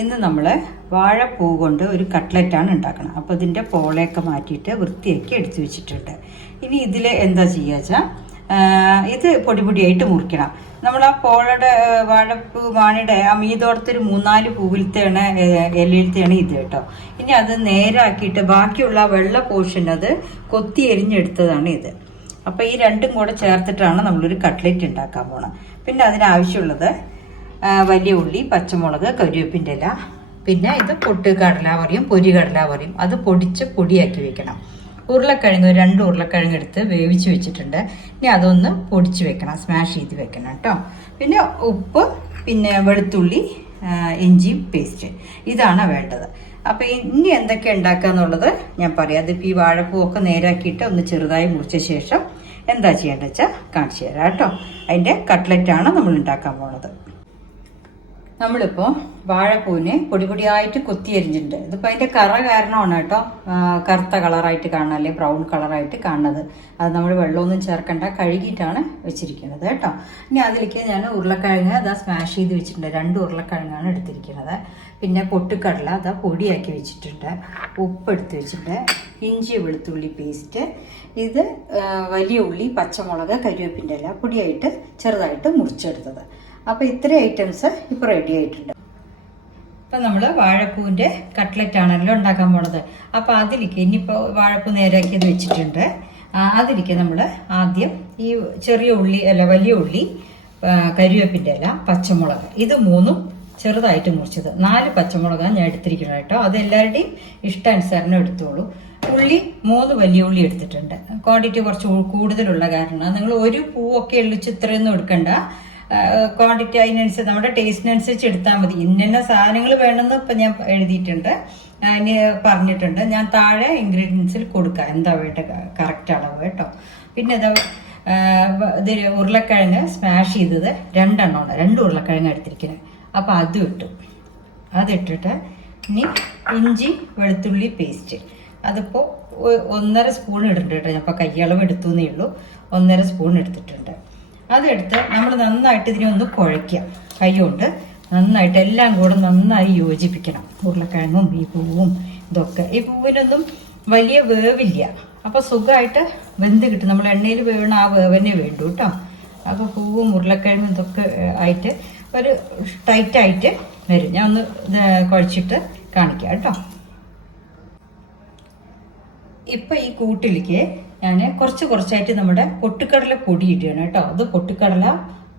ഇന്ന് നമ്മൾ വാഴപ്പൂ കൊണ്ട് ഒരു കട്ട്ലറ്റാണ് ഉണ്ടാക്കുന്നത്. അപ്പോൾ ഇതിൻ്റെ പോളയൊക്കെ മാറ്റിയിട്ട് വൃത്തിയാക്കി എടുത്തു വെച്ചിട്ടുണ്ട്. ഇനി ഇതിൽ എന്താ ചെയ്യുക വെച്ചാൽ ഇത് പൊടിയായിട്ട് മുറിക്കണം. നമ്മൾ ആ പോളയുടെ വാഴപ്പൂ വാഴയുടെ ആ മീതോടത്തൊരു 3-4 പൂവിലത്തെയാണ് ഇലയിലത്തെയാണ് ഇത് കേട്ടോ. ഇനി അത് നേരാക്കിയിട്ട് ബാക്കിയുള്ള വെള്ള പോർഷൻ അത് കൊത്തി എരിഞ്ഞെടുത്തതാണ് ഇത്. അപ്പോൾ ഈ രണ്ടും കൂടെ ചേർത്തിട്ടാണ് നമ്മളൊരു കട്ട്ലറ്റ് ഉണ്ടാക്കാൻ പോണത്. പിന്നെ അതിനാവശ്യമുള്ളത് വലിയ ഉള്ളി, പച്ചമുളക്, കരിവേപ്പിൻ്റെ ഇല, പിന്നെ ഇത് പൊട്ട് കടല പറയും, പൊരി കടല പറയും. അത് പൊടിയാക്കി വെക്കണം. ഉരുളക്കിഴങ്ങ് 2 ഉരുളക്കിഴങ്ങ് എടുത്ത് വേവിച്ച് വെച്ചിട്ടുണ്ട്. ഇനി അതൊന്ന് പൊടിച്ച് വെക്കണം, സ്മാഷ് ചെയ്ത് വെക്കണം കേട്ടോ. പിന്നെ ഉപ്പ്, പിന്നെ വെളുത്തുള്ളി, ഇഞ്ചി പേസ്റ്റ്, ഇതാണ് വേണ്ടത്. അപ്പോൾ ഇനി എന്തൊക്കെ ഉണ്ടാക്കുക എന്നുള്ളത് ഞാൻ പറയാം. അതിപ്പോൾ ഈ വാഴപ്പൂവൊക്കെ നേരാക്കിയിട്ട് ഒന്ന് ചെറുതായി മുറിച്ച ശേഷം എന്താ ചെയ്യേണ്ടത് വെച്ചാൽ കാണിച്ചു തരാം കേട്ടോ. അതിൻ്റെ കട്ട്ലറ്റാണ് നമ്മൾ ഉണ്ടാക്കാൻ പോണത്. നമ്മളിപ്പോൾ വാഴപ്പൂവിനെ പൊടിയായിട്ട് കൊത്തി എരിഞ്ഞിട്ടുണ്ട്. ഇതിപ്പോൾ അതിൻ്റെ കറ കാരണമാണ് കേട്ടോ കറുത്ത കളറായിട്ട് കാണുന്നത്, അല്ലെങ്കിൽ ബ്രൗൺ കളറായിട്ട് കാണുന്നത്. അത് നമ്മൾ വെള്ളമൊന്നും ചേർക്കേണ്ട, കഴുകിയിട്ടാണ് വെച്ചിരിക്കുന്നത് കേട്ടോ. ഇനി അതിലേക്ക് ഞാൻ ഉരുളക്കിഴങ്ങ് അതാ സ്മാഷ് ചെയ്ത് വെച്ചിട്ടുണ്ട്. 2 ഉരുളക്കിഴങ്ങാണ് എടുത്തിരിക്കുന്നത്. പിന്നെ പൊട്ടുകടല അതാ പൊടിയാക്കി വെച്ചിട്ടുണ്ട്. ഉപ്പ് എടുത്ത് വെച്ചിട്ടുണ്ട്. ഇഞ്ചി വെളുത്തുള്ളി പേസ്റ്റ്, ഇത് വലിയ ഉള്ളി, പച്ചമുളക്, കരിവേപ്പിൻ്റെ ഇല പൊടിയായിട്ട് ചെറുതായിട്ട് മുറിച്ചെടുത്തത്. അപ്പോൾ ഇത്രയും ഐറ്റംസ് ഇപ്പോൾ റെഡി ആയിട്ടുണ്ട്. ഇപ്പം നമ്മൾ വാഴപ്പൂവിൻ്റെ കട്ട്ലറ്റ് ആണല്ലോ ഉണ്ടാക്കാൻ പോണത്. അപ്പോൾ അതിലേക്ക് ഇനിയിപ്പോൾ വാഴപ്പൂ നേരാക്കിയത് വെച്ചിട്ടുണ്ട്. അതിലേക്ക് നമ്മൾ ആദ്യം ഈ ചെറിയ ഉള്ളി വലിയ ഉള്ളി, കരിവേപ്പിൻ്റെ ഇല, പച്ചമുളക്, ഇത് 3ഉം ചെറുതായിട്ട് മുറിച്ചത്. 4 പച്ചമുളകാണ് ഞാൻ എടുത്തിരിക്കുന്നത് കേട്ടോ. അത് എല്ലാവരുടെയും ഇഷ്ടാനുസരണം എടുത്തോളൂ. ഉള്ളി 3 വലിയ ഉള്ളി എടുത്തിട്ടുണ്ട്. ക്വാണ്ടിറ്റി കുറച്ച് കൂടുതലുള്ള കാരണം നിങ്ങൾ ഒരു പൂവൊക്കെ ഉള്ളിച്ച് ഇത്രയൊന്നും എടുക്കണ്ട. ക്വാണ്ടിറ്റി അതിനനുസരിച്ച് നമ്മുടെ ടേസ്റ്റിനനുസരിച്ച് എടുത്താൽ മതി. ഇന്ന സാധനങ്ങൾ വേണമെന്ന് ഇപ്പം ഞാൻ എഴുതിയിട്ടുണ്ട്, അതിന് പറഞ്ഞിട്ടുണ്ട്. ഞാൻ താഴെ ഇൻഗ്രീഡിയൻസിൽ കൊടുക്കാം എന്താ വേണ്ട കറക്റ്റ് അളവ് കേട്ടോ. പിന്നെ ഇത് ഉരുളക്കിഴങ്ങ് സ്മാഷ് ചെയ്തത് 2 എണ്ണമാണ്, 2 ഉരുളക്കിഴങ്ങ് എടുത്തിരിക്കുന്നത്. അപ്പോൾ അതിട്ടിട്ട് ഇനി ഇഞ്ചി വെളുത്തുള്ളി പേസ്റ്റ്, അതിപ്പോൾ 1.5 സ്പൂൺ ഇട്ടിട്ടുണ്ട് കേട്ടോ. ഞാൻ ഇപ്പോൾ കയ്യളവ് എടുത്തു എന്നേ ഉള്ളൂ. 1.5 സ്പൂൺ എടുത്തിട്ടുണ്ട്. അതെടുത്ത് നമ്മൾ നന്നായിട്ട് ഇതിനെ ഒന്ന് കുഴയ്ക്കുക. കൈ കൊണ്ട് നന്നായിട്ട് എല്ലാം കൂടെ നന്നായി യോജിപ്പിക്കണം. ഉരുളക്കിഴങ്ങും ഈ പൂവും ഇതൊക്കെ. ഈ പൂവിനൊന്നും വലിയ വേവില്ല, അപ്പോൾ സുഖമായിട്ട് വെന്ത് കിട്ടും. നമ്മൾ എണ്ണയിൽ വേവണ ആ വേവനെ വേണ്ടു കേട്ടോ. അപ്പോൾ പൂവും ഉരുളക്കിഴങ്ങും ഇതൊക്കെ ആയിട്ട് ഒരു ടൈറ്റായിട്ട് വരും. ഞാൻ ഒന്ന് കുഴച്ചിട്ട് കാണിക്കാം കേട്ടോ. ഇപ്പം ഈ കൂട്ടിലേക്ക് ഞാൻ കുറച്ചായിട്ട് നമ്മുടെ പൊട്ടുകടല പൊടി ഇടുകയാണ് കേട്ടോ. അത് പൊട്ടുകടല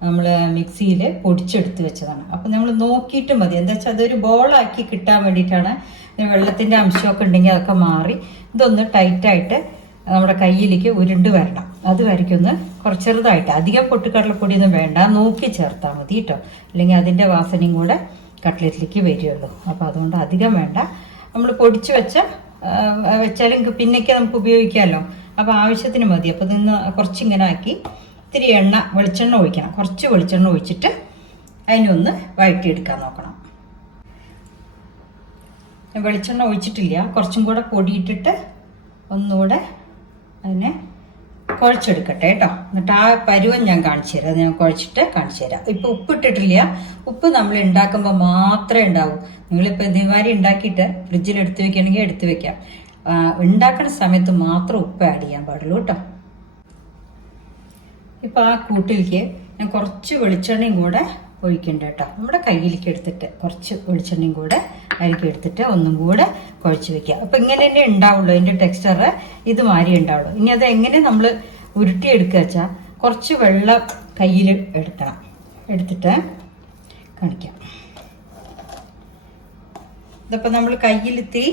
നമ്മൾ മിക്സിയിൽ പൊടിച്ചെടുത്ത് വെച്ചതാണ്. അപ്പം നമ്മൾ നോക്കിയിട്ട് മതി. എന്താ വെച്ചാൽ അതൊരു ബോളാക്കി കിട്ടാൻ വേണ്ടിയിട്ടാണ്. വെള്ളത്തിൻ്റെ അംശമൊക്കെ ഉണ്ടെങ്കിൽ അതൊക്കെ മാറി ഇതൊന്ന് ടൈറ്റായിട്ട് നമ്മുടെ കയ്യിലേക്ക് ഉരുണ്ട് വരണം. അത് വരയ്ക്കൊന്ന് കുറച്ച് ചെറുതായിട്ട്, അധികം പൊട്ടുകടലപ്പൊടിയൊന്നും വേണ്ട, നോക്കി ചേർത്താൽ മതി കേട്ടോ. അല്ലെങ്കിൽ അതിൻ്റെ വാസനയും കൂടെ കട്ട്ലറ്റിലേക്ക് വരികയുള്ളൂ. അപ്പോൾ അതുകൊണ്ട് അധികം വേണ്ട. നമ്മൾ പൊടിച്ച് വെച്ചാലും പിന്നേക്ക് നമുക്ക് ഉപയോഗിക്കാമല്ലോ. അപ്പോൾ ആവശ്യത്തിന് മതി. അപ്പോൾ ഇതിന്ന് കുറച്ചിങ്ങനെ ആക്കി ഇത്തിരി വെളിച്ചെണ്ണ ഒഴിക്കണം. കുറച്ച് വെളിച്ചെണ്ണ ഒഴിച്ചിട്ട് അതിനൊന്ന് വഴറ്റിയെടുക്കാൻ നോക്കണം. വെളിച്ചെണ്ണ ഒഴിച്ചിട്ടില്ല, കുറച്ചും കൂടെ പൊടിയിട്ടിട്ട് ഒന്നുകൂടെ അതിനെ കുഴച്ചെടുക്കട്ടെ കേട്ടോ. എന്നിട്ട് ആ പരുവം ഞാൻ കാണിച്ചു തരാം. അത് ഞാൻ കുഴച്ചിട്ട് കാണിച്ചു തരാം. ഇപ്പോൾ ഉപ്പ് ഇട്ടിട്ടില്ല. ഉപ്പ് നമ്മൾ ഉണ്ടാക്കുമ്പോൾ മാത്രമേ ഉണ്ടാവൂ. നിങ്ങളിപ്പോൾ ദിവാരി ഉണ്ടാക്കിയിട്ട് ഫ്രിഡ്ജിൽ എടുത്ത് വെക്കുകയാണെങ്കിൽ എടുത്ത് വെക്കാം. ഉണ്ടാക്കുന്ന സമയത്ത് മാത്രം ഉപ്പ് ആഡ് ചെയ്യാൻ പാടുള്ളൂ കേട്ടോ. ഇപ്പം ആ കൂട്ടിലേക്ക് ഞാൻ കുറച്ച് വെളിച്ചെണ്ണയും കൂടെ ഒഴിക്കുന്നുണ്ട് കേട്ടോ. നമ്മുടെ കയ്യിലേക്ക് എടുത്തിട്ട് കുറച്ച് വെളിച്ചെണ്ണയും കൂടെ അതിലേക്ക് എടുത്തിട്ട് ഒന്നും കൂടെ കുഴച്ച് വെക്കുക. അപ്പം ഇങ്ങനെ തന്നെ ഉണ്ടാവുള്ളൂ. അതിൻ്റെ ടെക്സ്ചർ ഇത് മാറി ഉണ്ടാവുള്ളൂ. ഇനി അത് എങ്ങനെ നമ്മൾ ഉരുട്ടിയെടുക്കുക വെച്ചാൽ കുറച്ച് വെള്ളം കയ്യിൽ എടുത്തിട്ട് കാണിക്കാം. ഇതിപ്പോൾ നമ്മൾ കയ്യിലെത്തി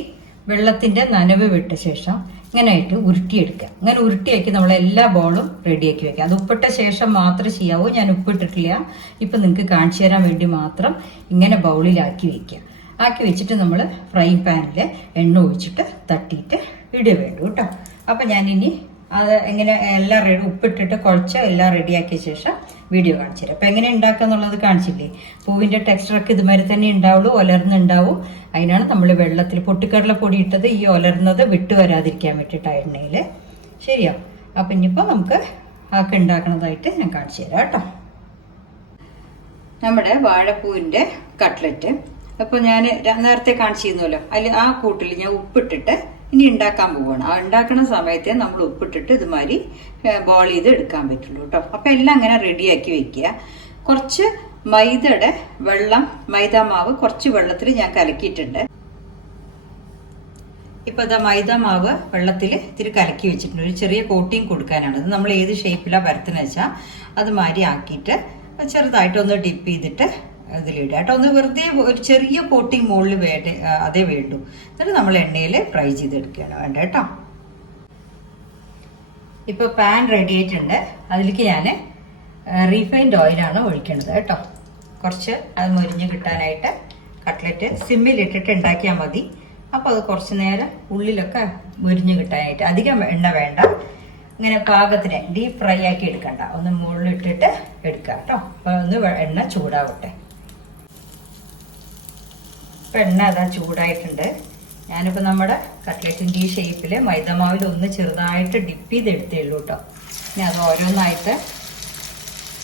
വെള്ളത്തിൻ്റെ നനവ് വിട്ട ശേഷം ഇങ്ങനെയായിട്ട് ഉരുട്ടിയെടുക്കുക. ഇങ്ങനെ ഉരുട്ടിയാക്കി നമ്മൾ എല്ലാ ബോളും റെഡിയാക്കി വെക്കുക. അത് ഉപ്പിട്ട ശേഷം മാത്രമേ ചെയ്യാവൂ. ഞാൻ ഉപ്പിട്ടിട്ടില്ല. ഇപ്പം നിങ്ങൾക്ക് കാണിച്ചു തരാൻ വേണ്ടി മാത്രം ഇങ്ങനെ ബൗളിലാക്കി വെക്കുക. ആക്കി വെച്ചിട്ട് നമ്മൾ ഫ്രൈ പാനിൽ എണ്ണ ഒഴിച്ചിട്ട് തട്ടിയിട്ട് ഇടുക വേണ്ടു കേട്ടോ. അപ്പം ഞാനിനി അത് എങ്ങനെ എല്ലാം ഉപ്പിട്ടിട്ട് കുഴച്ച് എല്ലാം റെഡിയാക്കിയ ശേഷം വീഡിയോ കാണിച്ചു തരാം. അപ്പം എങ്ങനെ ഉണ്ടാക്കുക എന്നുള്ളത് കാണിച്ചില്ലേ. പൂവിൻ്റെ ടെക്സ്ചറൊക്കെ ഇതുമാതിരി തന്നെ ഉണ്ടാവുള്ളൂ, ഒലർന്നുണ്ടാവും. അതിനാണ് നമ്മൾ വെള്ളത്തിൽ പൊട്ടിക്കടല പൊടി ഇട്ടത്, ഈ ഒലർന്നത് വിട്ടു വരാതിരിക്കാൻ വേണ്ടിയിട്ട് എണ്ണയിൽ. ശരിയോ? അപ്പം ഇനിയിപ്പോൾ നമുക്ക് ആക്കി ഉണ്ടാക്കുന്നതായിട്ട് ഞാൻ കാണിച്ചു തരാം കേട്ടോ. നമ്മുടെ വാഴപ്പൂവിൻ്റെ കട്ട്ലറ്റ് അപ്പോൾ ഞാൻ നേരത്തെ കാണിച്ചിരുന്നല്ലോ, അതിൽ ആ കൂട്ടിൽ ഞാൻ ഉപ്പിട്ടിട്ട് ഇനി ഉണ്ടാക്കാൻ പോവുകയാണ്. ആ ഉണ്ടാക്കുന്ന സമയത്ത് നമ്മൾ ഉപ്പിട്ടിട്ട് ഇതുമാതിരി ബോൾ ചെയ്ത് എടുക്കാൻ പറ്റുള്ളൂ കേട്ടോ. അപ്പം എല്ലാം അങ്ങനെ റെഡിയാക്കി വെക്കുക. കുറച്ച് മൈദയുടെ മൈദാമാവ് കുറച്ച് വെള്ളത്തിൽ ഞാൻ കലക്കിയിട്ടുണ്ട്. ഇപ്പോൾ ഇതാ മൈദാമാവ് വെള്ളത്തിൽ ഇത്തിരി കലക്കി വെച്ചിട്ടുണ്ട്. ഒരു ചെറിയ കോട്ടിങ് കൊടുക്കാനാണ്. ഇത് നമ്മൾ ഏത് ഷേപ്പിലാണ് പരത്തുന്നത് വെച്ചാൽ അതുമാതിരി ആക്കിയിട്ട് ചെറുതായിട്ടൊന്ന് ഡിപ്പ് ചെയ്തിട്ട് ഇതിലിടുക കേട്ടോ. ഒന്ന് വെറുതെ ഒരു ചെറിയ കോട്ടിങ് മുകളിൽ അതേ വേണ്ടു. എന്നിട്ട് നമ്മൾ എണ്ണയിൽ ഫ്രൈ ചെയ്തെടുക്കുകയാണ് വേണ്ട കേട്ടോ. ഇപ്പോൾ പാൻ റെഡി ആയിട്ടുണ്ട്. അതിലേക്ക് ഞാൻ റീഫൈൻഡ് ഓയിലാണ് ഒഴിക്കേണ്ടത് കേട്ടോ. കുറച്ച് അത് മൊരിഞ്ഞ് കിട്ടാനായിട്ട് കട്ട്ലറ്റ് സിമ്മിലിട്ടിട്ട് ഉണ്ടാക്കിയാൽ മതി. അപ്പോൾ അത് കുറച്ച് നേരം ഉള്ളിലൊക്കെ മൊരിഞ്ഞ് കിട്ടാനായിട്ട് അധികം എണ്ണ വേണ്ട. ഇങ്ങനെ പാകത്തിന് ഡീപ്പ് ഫ്രൈ ആക്കി എടുക്കണ്ട, ഒന്ന് മുകളിലിട്ടിട്ട് എടുക്കുക കേട്ടോ. അപ്പോൾ ഒന്ന് എണ്ണ ചൂടാവട്ടെ. ഇപ്പം എണ്ണ അതാ ചൂടായിട്ടുണ്ട്. ഞാനിപ്പോൾ നമ്മുടെ കട്ട്ലറ്റിൻ്റെ ഈ ഷേപ്പിൽ മൈദമാവിൽ ഒന്ന് ചെറുതായിട്ട് ഡിപ്പ് ചെയ്തെടുത്തേ ഉള്ളൂ കേട്ടോ. ഇനി അത് ഓരോന്നായിട്ട്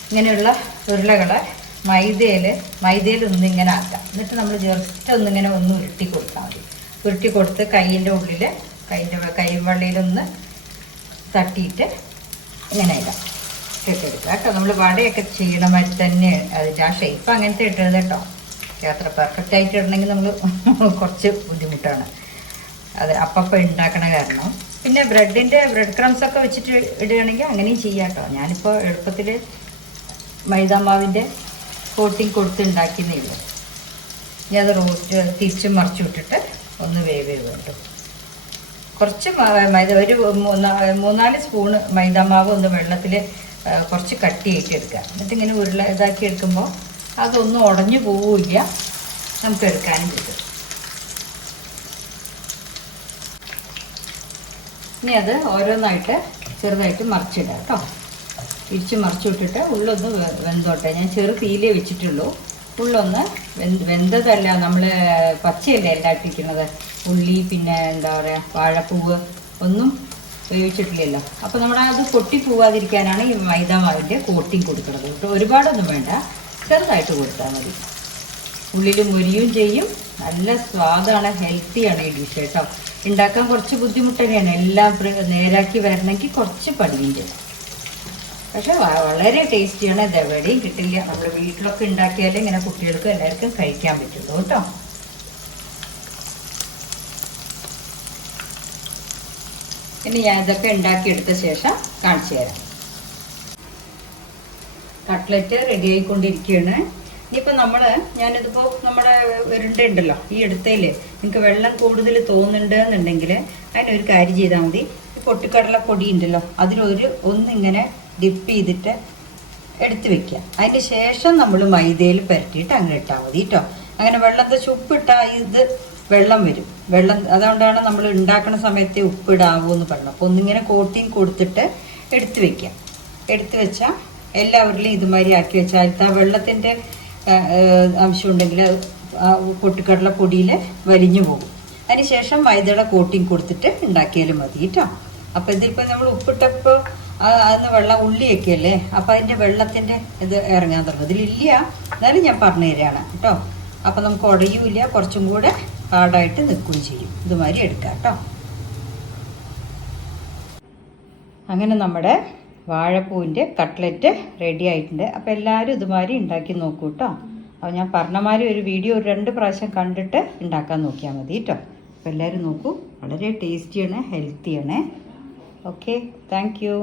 ഇങ്ങനെയുള്ള ഉരുളകളെ മൈദയിൽ ഒന്നിങ്ങനെ ആക്കാം. എന്നിട്ട് നമ്മൾ ജസ്റ്റ് ഒന്നിങ്ങനെ ഒന്ന് ഉരുട്ടി കൊടുത്താൽ മതി. ഉരുട്ടി കൊടുത്ത് കൈയിൻ്റെ ഉള്ളിൽ കൈവള്ളിയിലൊന്ന് തട്ടിയിട്ട് ഇങ്ങനെ ഇടാം, ഇട്ടെടുക്കുക കേട്ടോ. നമ്മൾ വടയൊക്കെ ചെയ്യണ മാതിരി തന്നെ അതിൻ്റെ ആ ഷേപ്പ് അങ്ങനത്തെ ഇട്ടത് കേട്ടോ. അത്ര പെർഫെക്റ്റ് ആയിട്ട് ഇടണമെങ്കിൽ നമ്മൾ കുറച്ച് ബുദ്ധിമുട്ടാണ് അത് അപ്പം ഉണ്ടാക്കണ കാരണം. പിന്നെ ബ്രെഡ് ക്രംസ് ഒക്കെ വെച്ചിട്ട് ഇടുകയാണെങ്കിൽ അങ്ങനെയും ചെയ്യാം കേട്ടോ. ഞാനിപ്പോൾ എളുപ്പത്തിൽ മൈദാമാവിൻ്റെ കോട്ടിങ് കൊടുത്ത് ഉണ്ടാക്കിയെന്നില്ല. ഇനി അത് തിരിച്ച് മറിച്ചു വിട്ടിട്ട് ഒന്ന് വേവ് വേണ്ടു. കുറച്ച് ഒരു 3-4 സ്പൂണ് മൈദാമാവ് ഒന്ന് വെള്ളത്തിൽ കുറച്ച് കട്ടിയായിട്ട് എടുക്കുക. എന്നിട്ട് ഇങ്ങനെ ഇതാക്കി എടുക്കുമ്പോൾ അതൊന്നും ഉടഞ്ഞു പോവില്ല, നമുക്ക് എടുക്കാനും പറ്റും. ഇനി അത് ഓരോന്നായിട്ട് ചെറുതായിട്ട് മറിച്ചിടാം കേട്ടോ. തിരിച്ച് മറിച്ചു വിട്ടിട്ട് ഉള്ളൊന്ന് വെന്തോട്ടെ. ഞാൻ ചെറു തീയിലേ വെച്ചിട്ടുള്ളൂ. ഉള്ളൊന്ന് വെന്തതല്ല, നമ്മൾ പച്ചയല്ലേ എല്ലാം ഇട്ടിരിക്കുന്നത്. ഉള്ളി പിന്നെ എന്താ പറയുക വാഴപ്പൂവ് ഒന്നും വേവിച്ചിട്ടില്ലല്ലോ. അപ്പോൾ നമ്മുടെ അത് പൊട്ടിപ്പോവാതിരിക്കാനാണ് ഈ മൈദാമാവിൻ്റെ കോട്ടിങ് കൊടുക്കുന്നത്. ഒരുപാടൊന്നും വേണ്ട, ചെറുതായിട്ട് കൊടുത്താൽ മതി. ഉള്ളിൽ മൊരിയും ചെയ്യും, നല്ല സ്വാദാണ്, ഹെൽത്തിയാണ് ഈ ഡിഷ് കേട്ടോ. ഉണ്ടാക്കാൻ കുറച്ച് ബുദ്ധിമുട്ട് തന്നെയാണ്. എല്ലാം നേരാക്കി വരണമെങ്കിൽ കുറച്ച് പണിയുണ്ട്. പക്ഷെ വളരെ ടേസ്റ്റിയാണ്. ഇത് എവിടെയും കിട്ടില്ല. നമ്മൾ വീട്ടിലൊക്കെ ഉണ്ടാക്കിയാലേ ഇങ്ങനെ കുട്ടികൾക്ക് എല്ലാവർക്കും കഴിക്കാൻ പറ്റുള്ളൂ കേട്ടോ. ഇനി ഞാൻ ഇതൊക്കെ ഉണ്ടാക്കിയെടുത്ത ശേഷം കാണിച്ചു തരാം. കട്ട്ലറ്റ് റെഡി ആയിക്കൊണ്ടിരിക്കുകയാണ്. ഇനിയിപ്പോൾ ഞാനിതിപ്പോൾ നമ്മുടെ ഉരുണ്ട ഉണ്ടല്ലോ ഈ എടുത്തതിൽ നിങ്ങൾക്ക് വെള്ളം കൂടുതൽ തോന്നുന്നുണ്ട് എന്നുണ്ടെങ്കിൽ അതിനൊരു കാര്യം ചെയ്താൽ മതി. ഈ പൊട്ടിക്കടല പൊടി ഉണ്ടല്ലോ ഒന്നിങ്ങനെ ഡിപ്പ് ചെയ്തിട്ട് എടുത്ത് വെക്കുക. അതിൻ്റെ ശേഷം നമ്മൾ മൈദയിൽ പുരട്ടിയിട്ട് അങ്ങനെ ഇട്ടാൽ മതി കേട്ടോ. അങ്ങനെ വെള്ളത്തെ ഉപ്പിട്ടാൽ ഇത് വെള്ളം വരും. അതുകൊണ്ടാണ് നമ്മൾ ഉണ്ടാക്കുന്ന സമയത്ത് ഉപ്പിടാവൂന്ന് പറഞ്ഞത്. അപ്പോൾ ഒന്നിങ്ങനെ കോട്ടിങ് കൊടുത്തിട്ട് എടുത്ത് വെക്കുക. എടുത്ത് വെച്ചാൽ എല്ലാവരിലും ഇതുമാതിരി ആക്കി വെച്ചാൽ ആ വെള്ളത്തിൻ്റെ അംശം ഉണ്ടെങ്കിൽ പൊട്ടിക്കടല പൊടിയിൽ വലിഞ്ഞു പോകും. അതിന് ശേഷം മൈദയുടെ കോട്ടിങ് കൊടുത്തിട്ട് ഉണ്ടാക്കിയാലും മതി കേട്ടോ. അപ്പോൾ ഇതിപ്പോൾ നമ്മൾ ഉപ്പിട്ടപ്പോൾ അതിന് വെള്ളം ഉള്ളിയൊക്കെ അല്ലേ, അപ്പോൾ അതിൻ്റെ വെള്ളത്തിൻ്റെ ഇത് ഇറങ്ങാൻ തുടങ്ങും. ഇതിലില്ല, എന്നാലും ഞാൻ പറഞ്ഞു തരാണ് കേട്ടോ. അപ്പോൾ നമുക്ക് ഉടയുമില്ല, കുറച്ചും കൂടെ ഹാർഡായിട്ട് നിൽക്കുകയും ചെയ്യും. ഇതുമാതിരി എടുക്കാം കേട്ടോ. അങ്ങനെ നമ്മുടെ വാഴപ്പൂവിൻ്റെ കട്ട്ലറ്റ് റെഡി ആയിട്ടുണ്ട്. അപ്പോൾ എല്ലാവരും ഇതുമാതിരി ഉണ്ടാക്കി നോക്കൂ കേട്ടോ. അപ്പോൾ ഞാൻ പറഞ്ഞ മാതിരി ഒരു വീഡിയോ 2 പ്രാവശ്യം കണ്ടിട്ട് ഉണ്ടാക്കാൻ നോക്കിയാൽ മതി കേട്ടോ. അപ്പോൾ എല്ലാവരും നോക്കൂ, വളരെ ടേസ്റ്റിയാണ്, ഹെൽത്തിയാണ്. Okay, thank you.